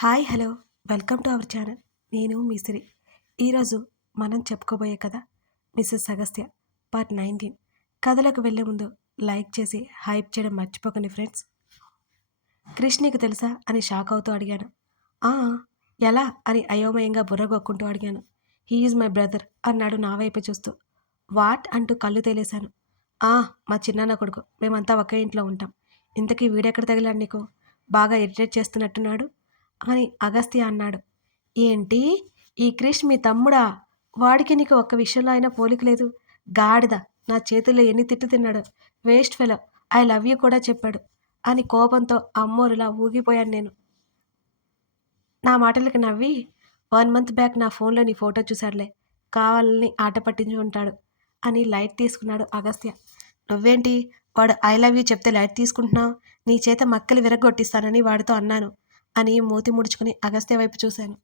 Hi hello welcome to our channel. నేను మీ సిరి. ఈరోజు మనం చెప్పుకోబోయే కథ మిస్సెస్ అగస్త్య పార్ట్ 19. కథలకు వెళ్ళే ముందు లైక్ చేసి హైప్ చేయడం మర్చిపోకండి ఫ్రెండ్స్. క్రిష్ నీకు తెలుసా అని షాక్ అవుతూ అడిగాను. ఆ, ఎలా అని అయోమయంగా బుర్రగొక్కుంటూ అడిగాను. హీ ఈజ్ మై బ్రదర్ అన్నాడు నా వైపు చూస్తూ. వాట్ అంటూ కళ్ళు తేలేశాను. ఆ, మా చిన్నాన్న కొడుకు, మేమంతా ఒకే ఇంట్లో ఉంటాం. ఇంతకీ వీడెక్కడ తగిలాడు నీకు? బాగా ఇరిటేట్ చేస్తున్నట్టున్నాడు అని అగస్త్య అన్నాడు. ఏంటి, ఈ క్రిష్ మీ తమ్ముడా? వాడికి నీకు ఒక్క విషయంలో అయినా పోలిక లేదు. గాడిద, నా చేతుల్లో ఎన్ని తిట్టు తిన్నాడు. Waste fellow, I love you కూడా చెప్పాడు అని కోపంతో అమ్మోరులా ఊగిపోయాను నేను. నా మాటలకి నవ్వి, 1 మంత్ బ్యాక్ నా ఫోన్లో నీ ఫోటో చూశాడులే, కావాలని ఆట పట్టించి ఉంటాడు అని లైట్ తీసుకున్నాడు అగస్త్య. నువ్వేంటి, వాడు ఐ లవ్ యూ చెప్తే లైట్ తీసుకుంటున్నావు? నీ చేత మక్కలు విరగ్గొట్టిస్తానని వాడితో అన్నాను అని మూతి ముడుచుకుని అగస్త్య వైపు చూశాను.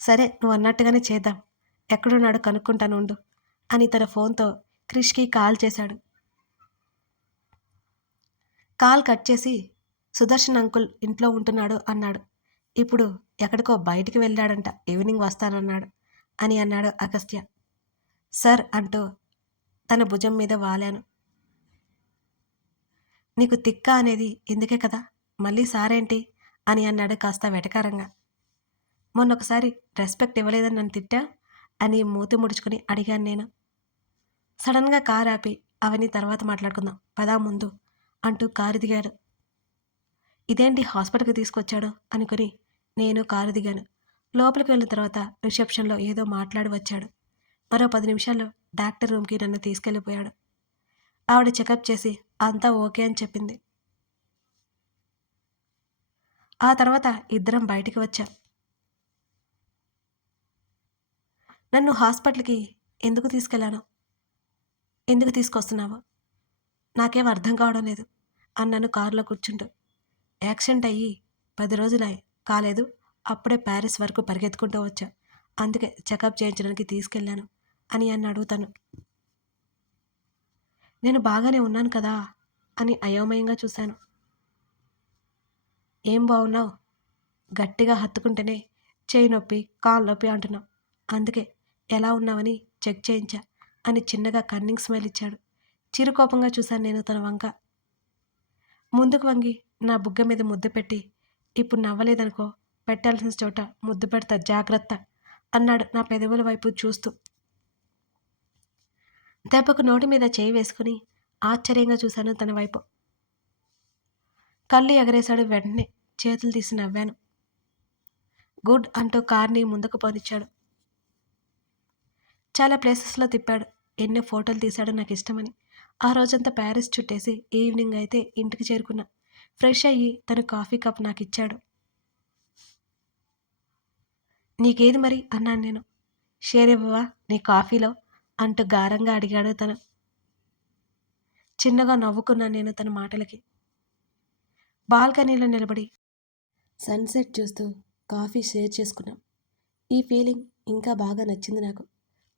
సరే, నువ్వు అన్నట్టుగానే చేద్దాం. ఎక్కడున్నాడు కనుక్కుంటాను ఉండు అని తన ఫోన్తో క్రిష్కి కాల్ చేశాడు. కాల్ కట్ చేసి, సుదర్శన్ అంకుల్ ఇంట్లో ఉంటున్నాడు అన్నాడు. ఇప్పుడు ఎక్కడికో బయటికి వెళ్ళాడంట, ఈవినింగ్ వస్తానన్నాడు అని అన్నాడు అగస్త్య. సార్ అంటూ తన భుజం మీద వాలాను. నీకు తిక్క అనేది ఇందుకే కదా, మళ్ళీ సారేంటి అని అన్నాడు కాస్త వెటకారంగా. మొన్నొకసారి రెస్పెక్ట్ ఇవ్వలేదని నన్ను తిట్టా అని మూతి ముడుచుకుని అడిగాను నేను. సడన్గా కారు ఆపి, అవన్నీ తర్వాత మాట్లాడుకుందాం, పదా ముందు అంటూ కారు దిగాడు. ఇదేంటి హాస్పిటల్కి తీసుకొచ్చాడు అనుకుని నేను కారు దిగాను. లోపలికి వెళ్ళిన తర్వాత రిసెప్షన్లో ఏదో మాట్లాడి వచ్చాడు. మరో 10 నిమిషాల్లో డాక్టర్ రూమ్కి నన్ను తీసుకెళ్ళిపోయాడు. ఆవిడ చెకప్ చేసి అంతా ఓకే అని చెప్పింది. ఆ తర్వాత ఇద్దరం బయటికి వచ్చాం. నన్ను హాస్పిటల్కి ఎందుకు తీసుకెళ్ళాను, ఎందుకు తీసుకొస్తున్నావు, నాకేం అర్థం కావడం లేదు అన్నాను కారులో కూర్చుంటూ. యాక్సిడెంట్ అయ్యి 10 రోజులు కాలేదు, అప్పుడే ప్యారిస్ వరకు పరిగెత్తుకుంటూ వచ్చా, అందుకే చెకప్ చేయించడానికి తీసుకెళ్ళాను అని అన్నాడు తను. నేను బాగానే ఉన్నాను కదా అని అయోమయంగా చూశాను. ఏం బాగున్నావు, గట్టిగా హత్తుకుంటేనే చేయి నొప్పి కాలు నొప్పి అంటున్నావు, అందుకే ఎలా ఉన్నావని చెక్ చేయించా అని చిన్నగా కన్నింగ్ స్మైల్ ఇచ్చాడు. చిరుకోపంగా చూశాను నేను తన వంక. ముందుకు వంగి నా బుగ్గ మీద ముద్దు పెట్టి, ఇప్పుడు నవ్వలేదనుకో, పెట్టాల్సిన చోట ముద్దు పెడతా జాగ్రత్త అన్నాడు నా పెదవుల వైపు చూస్తూ. దెబ్బకు నోటి మీద చేయి వేసుకుని ఆశ్చర్యంగా చూశాను తన వైపు. కళ్ళు ఎగరేశాడు. వెంటనే చేతులు తీసి నవ్వాను. గుడ్ అంటూ కార్ని ముందుకు పోనిచ్చాడు. చాలా ప్లేసెస్లో తిప్పాడు, ఎన్నో ఫోటోలు తీశాడు నాకు ఇష్టమని. ఆ రోజంతా ప్యారిస్ చుట్టేసి ఈవినింగ్ అయితే ఇంటికి చేరుకున్నా. ఫ్రెష్ అయ్యి తను కాఫీ కప్ నాకు ఇచ్చాడు. నీకేది మరి అన్నాను నేను. షేర్ ఇవ్వవా నీ కాఫీలో అంటూ గారంగా అడిగాడు తను. చిన్నగా నవ్వుకున్నాను నేను తన మాటలకి. బాల్కనీలో నిలబడి సన్సెట్ చూస్తూ కాఫీ షేర్ చేసుకున్నాం. ఈ ఫీలింగ్ ఇంకా బాగా నచ్చింది నాకు.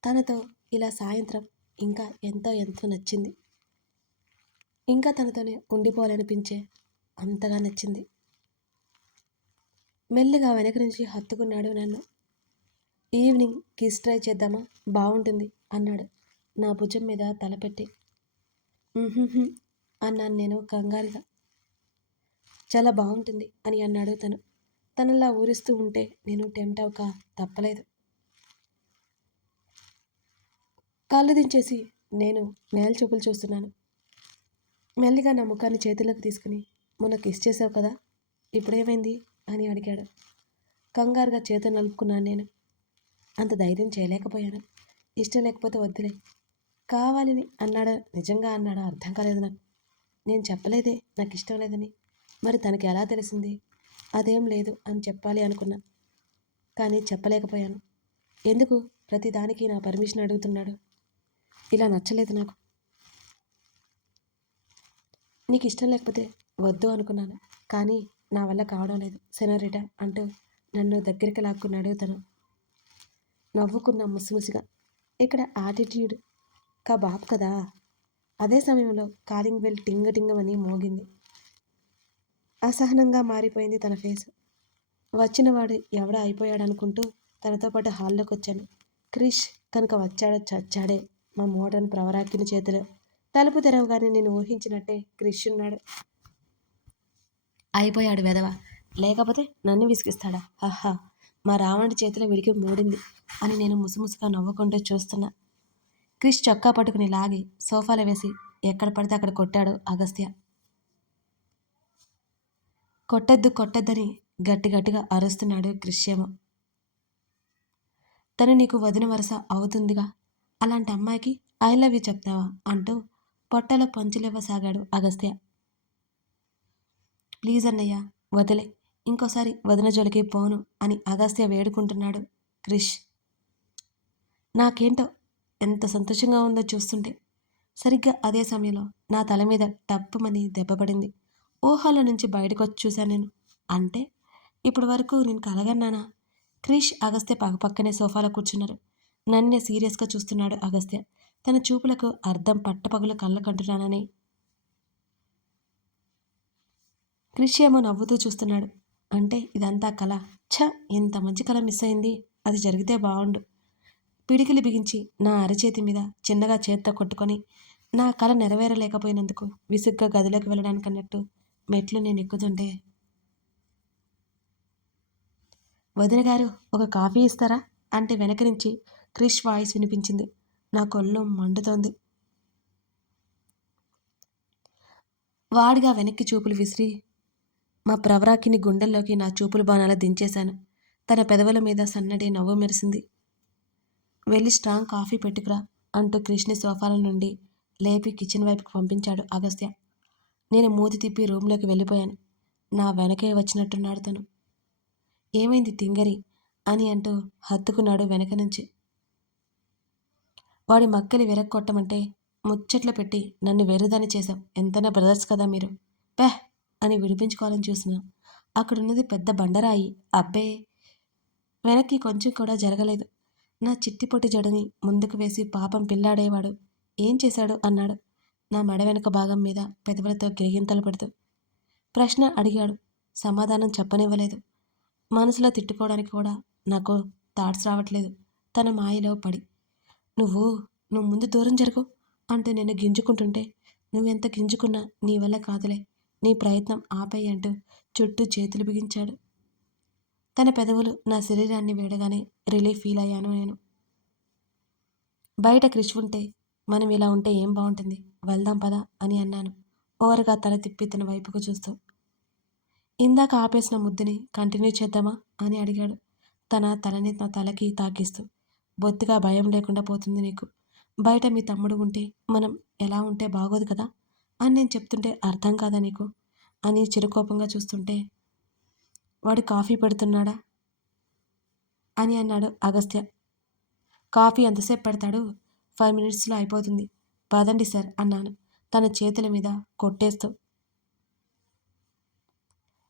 తనతో ఇలా సాయంత్రం ఇంకా ఎంతో ఎంతో నచ్చింది. ఇంకా తనతోనే ఉండిపోవాలనిపించే అంతగా నచ్చింది. మెల్లిగా వెనక నుంచి హత్తుకున్నాడు నన్ను. ఈవినింగ్ కిస్ ట్రై చేద్దామా, బాగుంటుంది అన్నాడు నా భుజం మీద తలపెట్టి. అన్నాను నేను కంగారుగా. చాలా బాగుంటుంది అని అన్నాడు తను. తనలా ఊరిస్తూ ఉంటే నేను టెంప్ట్ అవ్వక తప్పలేదు. కళ్ళు దించేసి నేను నేల చూపులు చూస్తున్నాను. మెల్లిగా నా ముఖాన్ని చేతుల్లోకి తీసుకుని, మొన్న కిస్ చేసావు కదా, ఇప్పుడేమైంది అని అడిగాడు. కంగారుగా చేతులు నలుపుకున్నాను నేను. అంత ధైర్యం చేయలేకపోయాను. ఇష్టం లేకపోతే వద్దులే. కావాలని అన్నాడా, నిజంగా అన్నాడా అర్థం కాలేదు నాకు. నేను చెప్పలేదే నాకు ఇష్టం లేదని. మరి తనకి ఎలా తెలిసింది? అదేం లేదు అని చెప్పాలి అనుకున్నా, కానీ చెప్పలేకపోయాను. ఎందుకు ప్రతిదానికి నా పర్మిషన్ అడుగుతున్నాడు? ఇలా నచ్చలేదు నాకు. నీకు ఇష్టం లేకపోతే వద్దు అనుకున్నాను, కానీ నా వల్ల కావడం లేదు సెనోరిటా అంటూ నన్ను దగ్గరికి లాక్కున్నాడు తను. నవ్వుకున్నా ముసిముసిగా. ఇక్కడ యాటిట్యూడ్ కబాబ్ కదా. అదే సమయంలో కాలింగ్ బెల్ టింగ టింగమని మోగింది. అసహనంగా మారిపోయింది తన ఫేస్. వచ్చినవాడు ఎవడో అయిపోయాడనుకుంటూ తనతో పాటు హాల్లోకి వచ్చాను. క్రిష్ కనుక వచ్చాడో చచ్చాడే మా మోడర్న్ ప్రవరాకిని చేతిలో. తలుపు తెరవగానే నేను ఊహించినట్టే క్రిష్ ఉన్నాడు. అయిపోయాడు వెధవ, లేకపోతే నన్ను విసిగిస్తాడా? హహా, మా రావణుడి చేతిలో విడికి మూడింది అని నేను ముసుముసుగా నవ్వుకుంటూ చూస్తున్నా. క్రిష్ చొక్కా పట్టుకుని లాగి సోఫాలో వేసి ఎక్కడ పడితే అక్కడ కొట్టాడు అగస్త్య. కొట్టద్దు కొట్టద్దని గట్టి గట్టిగా అరుస్తున్నాడు క్రిష్ ఏమో. తను నీకు వదిన వరస అవుతుందిగా, అలాంటి అమ్మాయికి ఐ లవ్ యూ చెప్తావా అంటూ పొట్టలో పంచులివ్వసాగాడు అగస్త్య. ప్లీజ్ అన్నయ్య వదిలే, ఇంకోసారి వదిన జోలికి పోను అని అగస్త్య వేడుకుంటున్నాడు క్రిష్. నాకేంటో ఎంత సంతోషంగా ఉందో చూస్తుంటే. సరిగ్గా అదే సమయంలో నా తల మీద టప్పుమని దెబ్బపడింది. ఊహల నుంచి బయటకొచ్చి చూశాను నేను. అంటే ఇప్పటి వరకు నేను కలగన్నానా? క్రిష్ అగస్త్య పక్కపక్కనే సోఫాలో కూర్చున్నారు. నన్నే సీరియస్గా చూస్తున్నాడు అగస్త్య. తన చూపులకు అర్థం పట్టపగులు కళ్ళకంటున్నానని. క్రిష్ ఏమో నవ్వుతూ చూస్తున్నాడు. అంటే ఇదంతా కళ. ఛ, ఎంత మంచి కళ మిస్ అయింది. అది జరిగితే బాగుండు. పిడికిలి బిగించి నా అరచేతి మీద చిన్నగా చేత్తో కొట్టుకొని నా కళ నెరవేరలేకపోయినందుకు విసుగ్గా గదిలోకి వెళ్ళడానికన్నట్టు మెట్లు నేను ఎక్కుతుంటే, వదిన గారు ఒక కాఫీ ఇస్తారా అంటే వెనక నుంచి క్రిష్ వాయిస్ వినిపించింది. నా కొల్లో మండుతోంది. వాడిగా వెనక్కి చూపులు విసిరి మా ప్రవరాకిని గుండెల్లోకి నా చూపుల బాణాల దించేశాను. తన పెదవుల మీద సన్నటి నవ్వు మెరిసింది. వెళ్ళి స్ట్రాంగ్ కాఫీ పెట్టుకురా అంటూ క్రిష్ని సోఫాల నుండి లేపి కిచెన్ వైపుకి పంపించాడు అగస్త్య. నేను మూతి తిప్పి రూమ్లోకి వెళ్ళిపోయాను. నా వెనకే వచ్చినట్టున్నాడు తను. ఏమైంది తింగరి అని అంటూ హత్తుకున్నాడు వెనక నుంచి. వాడి మక్కలి విరక్కొట్టమంటే ముచ్చట్లు పెట్టి నన్ను వెర్రిదాన్ని చేశాం. ఎంతైనా బ్రదర్స్ కదా మీరు. పెహ్ అని విడిపించుకోవాలని చూసినా అక్కడున్నది పెద్ద బండరాయి. అబ్బే, వెనక్కి కొంచెం కూడా జరగలేదు. నా చిట్టిపొట్టి జడని ముందుకు వేసి పాపం పిల్లాడేవాడు ఏం చేశాడు అన్నాడు నా మెడ వెనక భాగం మీద పెదవులతో గిరిగింతలు పెడుతూ. ప్రశ్న అడిగాడు, సమాధానం చెప్పనివ్వలేదు. మనసులో తిట్టుకోవడానికి కూడా నాకు థాట్స్ రావట్లేదు తన మాయలో పడి. నువ్వు నువ్వు ముందు దూరం జరుగు అంటూ నేను గింజుకుంటుంటే, నువ్వెంత గింజుకున్నా నీ వల్ల కాదులే, నీ ప్రయత్నం ఆపేయి అంటూ చుట్టూ చేతులు బిగించాడు. తన పెదవులు నా శరీరాన్ని వేడగానే రిలీఫ్ ఫీల్ అయ్యాను నేను. బయట క్రిష్ ఉంటే మనం ఇలా ఉంటే ఏం బాగుంటుంది, వెళ్దాం పదా అని అన్నాను ఓవర్గా తల తిప్పి తన వైపుకు చూస్తూ. ఇందాక ఆపేసిన ముద్దుని కంటిన్యూ చేద్దామా అని అడిగాడు తన తలని నా తలకి తాకిస్తూ. బొత్తిగా భయం లేకుండా పోతుంది నీకు. బయట మీ తమ్ముడు ఉంటే మనం ఎలా ఉంటే బాగోదు కదా అని నేను చెప్తుంటే అర్థం కాదా నీకు అని చిరుకోపంగా చూస్తుంటే, వాడు కాఫీ పెడుతున్నాడా అని అన్నాడు అగస్త్య. కాఫీ ఎంతసేపు పెడతాడు, 5 మినిట్స్లో అయిపోతుంది, పదండి సార్ అన్నాను తన చేతుల మీద కొట్టేస్తూ.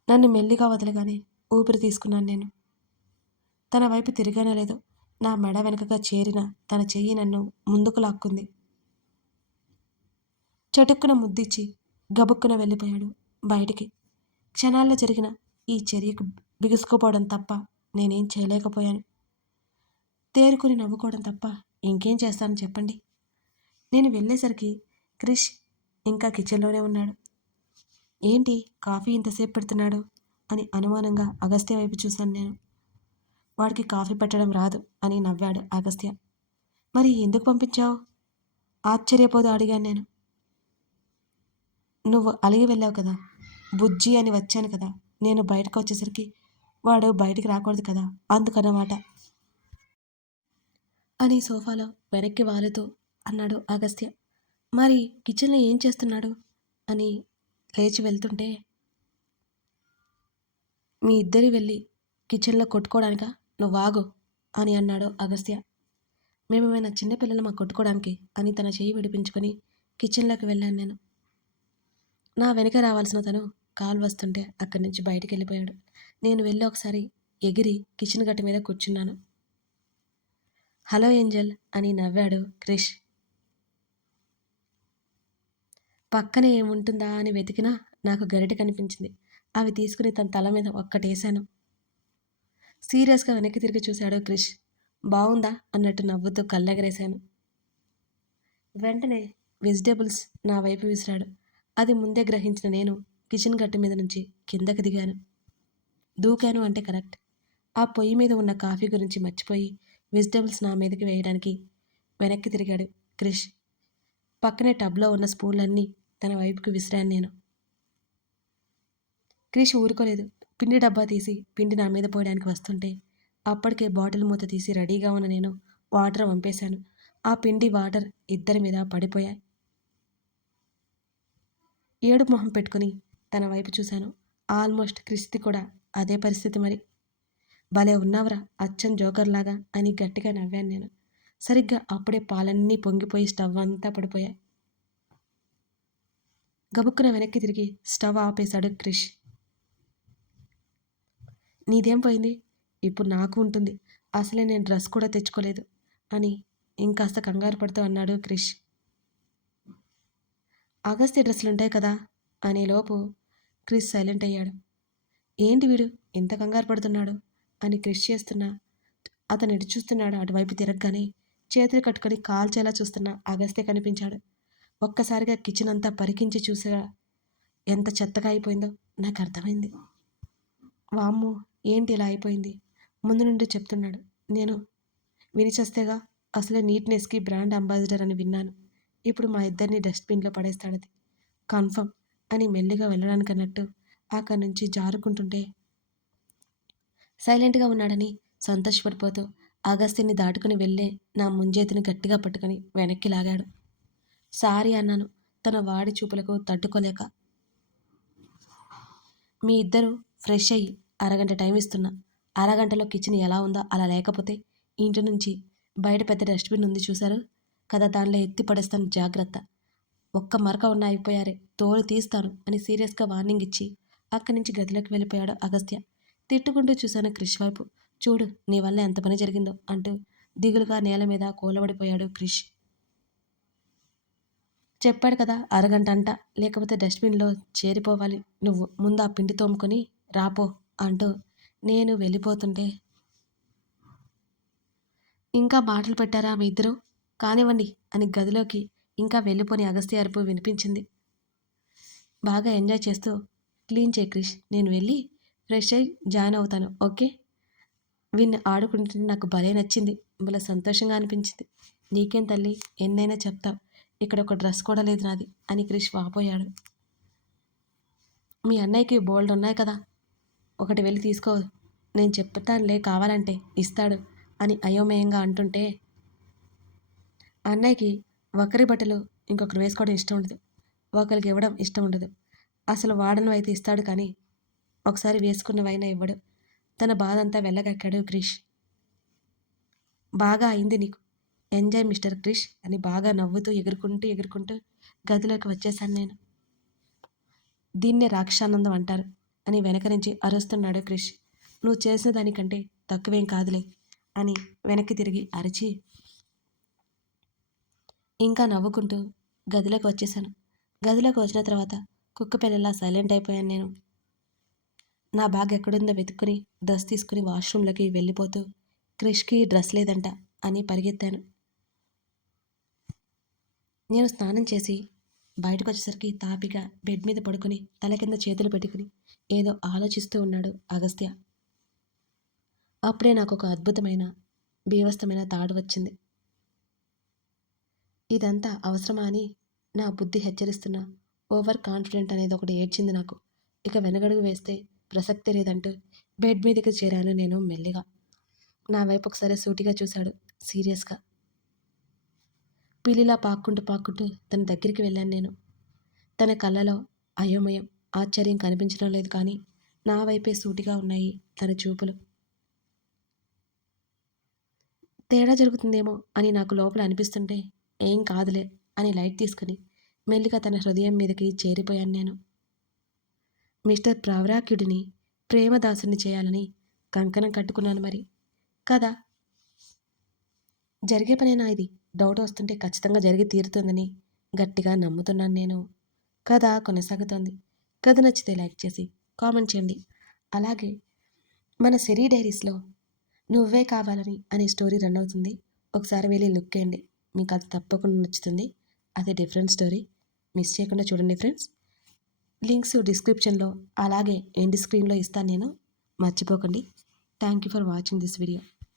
నన్ను మెల్లిగా వదలగానే ఊపిరి తీసుకున్నాను నేను. తన వైపు తిరిగానే లేదు. నా మెడ వెనుకగా చేరిన తన చెయ్యి నన్ను ముందుకు లాక్కుంది. చటుక్కున ముద్దిచ్చి గబుక్కున వెళ్ళిపోయాడు బయటికి. క్షణాల్లో జరిగిన ఈ చర్యకు బిగుసుకుపోవడం తప్ప నేనేం చేయలేకపోయాను. తేరుకుని నవ్వుకోవడం తప్ప ఇంకేం చేస్తాను చెప్పండి. నేను వెళ్ళేసరికి క్రిష్ ఇంకా కిచెన్లోనే ఉన్నాడు. ఏంటి కాఫీ ఇంతసేపు పెడుతున్నాడు అని అనుమానంగా అగస్త్య వైపు చూశాను నేను. వాడికి కాఫీ పెట్టడం రాదు అని నవ్వాడు అగస్త్య. మరి ఎందుకు పంపించావు ఆశ్చర్యపోతూ అడిగాను నేను. నువ్వు అలిగి వెళ్ళావు కదా, బుజ్జి అని వచ్చాను కదా, నేను బయటకు వచ్చేసరికి వాడు బయటికి రాకూడదు కదా, అందుకన్నమాట అని సోఫాలో వెనక్కి వాలుతూ అన్నాడు అగస్త్య. మరి కిచెన్లో ఏం చేస్తున్నాడు అని లేచి వెళ్తుంటే, మీ ఇద్దరి వెళ్ళి కిచెన్లో కొట్టుకోవడానికా, నువ్వు ఆగు అని అన్నాడు అగస్త్య. మేమేమైనా చిన్నపిల్లలమా కొట్టుకోవడానికి అని తన చెయ్యి విడిపించుకొని కిచెన్లోకి వెళ్ళాను నేను. నా వెనక రావాల్సిన తను కాల్ వస్తుంటే అక్కడి నుంచి బయటికి వెళ్ళిపోయాడు. నేను వెళ్ళి ఒకసారి ఎగిరి కిచెన్ గట్టు మీద కూర్చున్నాను. హలో ఏంజల్ అని నవ్వాడు క్రిష్. పక్కనే ఏముంటుందా అని వెతికినా నాకు గరిటె కనిపించింది. అవి తీసుకుని తన తల మీద ఒక్కటేశాను. సీరియస్గా వెనక్కి తిరిగి చూశాడు క్రిష్. బావుందా అన్నట్టు నవ్వుతూ కళ్ళెగరేశాను. వెంటనే వెజిటేబుల్స్ నా వైపు విసిరాడు. అది ముందే గ్రహించిన నేను కిచెన్ గట్టు మీద నుంచి కిందకి దిగాను. దూకాను అంటే కరెక్ట్. ఆ పొయ్యి మీద ఉన్న కాఫీ గురించి మర్చిపోయి వెజిటేబుల్స్ నా మీదకి వేయడానికి వెనక్కి తిరిగాడు క్రిష్. పక్కనే టబ్లో ఉన్న స్పూన్లన్నీ తన వైపుకి విసిరాను నేను. క్రిష్ ఊరుకోలేదు. పిండి డబ్బా తీసి పిండి నా మీద పోయడానికి వస్తుంటే అప్పటికే బాటిల్ మూత తీసి రెడీగా ఉన్న నేను వాటర్ వంపేశాను. ఆ పిండి వాటర్ ఇద్దరి మీద పడిపోయాయి. ఏడుపు మొహం పెట్టుకుని తన వైపు చూశాను. ఆల్మోస్ట్ క్రిష్ది కూడా అదే పరిస్థితి మరి. భలే ఉన్నావురా అచ్చం జోకర్లాగా అని గట్టిగా నవ్వాను నేను. సరిగ్గా అప్పుడే పాలన్నీ పొంగిపోయి స్టవ్ అంతా పడిపోయాయి. గబుక్కున వెనక్కి తిరిగి స్టవ్ ఆపేశాడు క్రిష్. నీదేం పోయింది? ఇప్పుడు నాకు ఉంటుంది. అసలే నేను డ్రెస్ కూడా తెచ్చుకోలేదు అని ఇంకాస్త కంగారు పడుతూ అన్నాడు క్రిష్. అగస్త్య డ్రెస్సులుంటాయి కదా అనేలోపు క్రిష్ సైలెంట్ అయ్యాడు. ఏంటి వీడు ఇంత కంగారు పడుతున్నాడు అని క్రిష్ చేస్తున్నా అతను ఎటు చూస్తున్నాడు. అటువైపు తిరగగానే చేతులు కట్టుకొని కాల్చేలా చూస్తున్న అగస్త్య కనిపించాడు. ఒక్కసారిగా కిచెన్ అంతా పరికించి చూసా ఎంత చెత్తగా అయిపోయిందో నాకు అర్థమైంది. వామ్మో ఏంటి ఇలా అయిపోయింది? ముందు నుండి చెప్తున్నాడు. నేను వినిచస్తేగా అసలే నీట్నెస్కి బ్రాండ్ అంబాసిడర్ అని విన్నాను. ఇప్పుడు మా ఇద్దరిని డస్ట్బిన్లో పడేస్తాడది కన్ఫర్మ్ అని మెల్లిగా వెళ్ళడానికి అన్నట్టు అక్కడి నుంచి జారుకుంటుంటే సైలెంట్గా ఉన్నాడని సంతోషపడిపోతూ అగస్త్యని దాటుకుని వెళ్ళే నా ముంజేతిని గట్టిగా పట్టుకుని వెనక్కి లాగాడు. సారీ అన్నాను తన వాడి చూపులకు తట్టుకోలేక. మీ ఇద్దరు ఫ్రెష్ అయ్యి అరగంట టైం ఇస్తున్నా. అరగంటలో కిచెన్ ఎలా ఉందో అలా లేకపోతే ఇంటి నుంచి బయట పెద్ద డస్ట్బిన్ ఉంది చూశారు కదా, దానిలో ఎత్తి పడేస్తాను జాగ్రత్త. ఒక్క మరక ఉన్న అయిపోయారే, తోలు తీస్తాను అని సీరియస్గా వార్నింగ్ ఇచ్చి అక్కడి నుంచి గదిలోకి వెళ్ళిపోయాడు అగస్త్య. తిట్టుకుంటూ చూశాను క్రిష్ వైపు. చూడు నీ వల్ల ఎంత పని జరిగిందో అంటూ దిగులుగా నేల మీద కూలబడిపోయాడు క్రిష్. చెప్పాడు కదా అరగంట అంట, లేకపోతే డస్ట్బిన్లో చేరిపోవాలి నువ్వు. ముందు ఆ పిండి తోముకొని రాపో అంటూ నేను వెళ్ళిపోతుంటే ఇంకా మాటలు పెట్టారా మీ ఇద్దరు? కానివ్వండి అని గదిలోకి ఇంకా వెళ్ళిపోని అగస్త్య అరుపు వినిపించింది. బాగా ఎంజాయ్ చేస్తూ క్లీన్ చేయి క్రిష్, నేను వెళ్ళి ఫ్రెష్ అయ్యి జాయిన్ అవుతాను ఓకే. వీన్ని ఆడుకుంటుంటే నాకు భలే నచ్చింది, భలే సంతోషంగా అనిపించింది. నీకేం తల్లి ఎన్నైనా చెప్తావు, ఇక్కడ ఒక డ్రెస్ కూడా లేదు నాది అని క్రిష్ వాపోయాడు. మీ అన్నయ్యకి బోల్డ్ ఉన్నాయి కదా, ఒకటి వెళ్ళి తీసుకో, నేను చెప్తానులే కావాలంటే ఇస్తాడు అని అయోమయంగా అంటుంటే అన్నయ్యకి ఒకరి బట్టలు ఇంకొకరు వేసుకోవడం ఇష్టం ఉండదు, ఒకరికి ఇవ్వడం ఇష్టం ఉండదు. అసలు వాడను అయితే ఇస్తాడు కానీ ఒకసారి వేసుకున్నవైనా ఇవ్వడు. తన బాధ అంతా వెళ్ళగక్కాడు క్రిష్. బాగా అయింది నీకు, ఎంజాయ్ మిస్టర్ క్రిష్ అని బాగా నవ్వుతూ ఎగురుకుంటూ ఎగురుకుంటూ గదిలోకి వచ్చేశాను నేను. దీన్నే రాక్షసానందం అంటారు అని వెనక నుంచి అరుస్తున్నాడు క్రిష్. నువ్వు చేసిన దానికంటే తక్కువేం కాదులే అని వెనక్కి తిరిగి అరిచి ఇంకా నవ్వుకుంటూ గదిలోకి వచ్చేసాను. గదిలోకి వచ్చిన తర్వాత కుక్క పిల్లలా సైలెంట్ అయిపోయాను నేను. నా బ్యాగ్ ఎక్కడుందో వెతుక్కుని డ్రెస్ తీసుకుని వాష్రూమ్లోకి వెళ్ళిపోతూ క్రిష్కి డ్రెస్ లేదంట అని పరిగెత్తాను. నేను స్నానం చేసి బయటకు వచ్చేసరికి తాపిగా బెడ్ మీద పడుకుని తల కింద చేతులు పెట్టుకుని ఏదో ఆలోచిస్తూ ఉన్నాడు అగస్త్య. అప్పుడే నాకు ఒక అద్భుతమైన బీభత్సమైన తాడు వచ్చింది. ఇదంతా అవసరమా అని నా బుద్ధి హెచ్చరిస్తున్నా ఓవర్ కాన్ఫిడెంట్ అనేది ఒకటి ఏడ్చింది నాకు. ఇక వెనగడుగు వేస్తే ప్రసక్తి లేదంటూ బెడ్ మీదకి చేరాను నేను మెల్లిగా. నా వైపు ఒకసారి సూటిగా చూశాడు సీరియస్గా. పిల్లిలా పాక్కుంటూ పాక్కుంటూ తన దగ్గరికి వెళ్ళాను నేను. తన కళ్ళలో అయోమయం, ఆశ్చర్యం కనిపించడం లేదు కానీ నా వైపే సూటిగా ఉన్నాయి తన చూపులు. తేడా జరుగుతుందేమో అని నాకు లోపల అనిపిస్తుంటే ఏం కాదులే అని లైట్ తీసుకుని మెల్లిగా తన హృదయం మీదకి చేరిపోయాను నేను. మిస్టర్ ప్రవరాక్యుడిని ప్రేమదాసుని చేయాలని కంకణం కట్టుకున్నాను మరి కదా. జరిగే పనేనా ఇది? డౌట్ వస్తుంటే ఖచ్చితంగా జరిగి తీరుతుందని గట్టిగా నమ్ముతున్నాను నేను. కథ కొనసాగుతోంది. కథ నచ్చితే లైక్ చేసి కామెంట్ చేయండి. అలాగే మన సిరీ డైరీస్లో నువ్వే కావాలని అనే స్టోరీ రన్ అవుతుంది. ఒకసారి వెళ్ళి లుక్ వేయండి, మీకు అది తప్పకుండా నచ్చుతుంది. అది డిఫరెంట్ స్టోరీ, మిస్ చేయకుండా చూడండి ఫ్రెండ్స్. లింక్స్ డిస్క్రిప్షన్లో అలాగే ఎండ్ స్క్రీన్లో ఇస్తాను నేను, మర్చిపోకండి. Thank you for watching this video.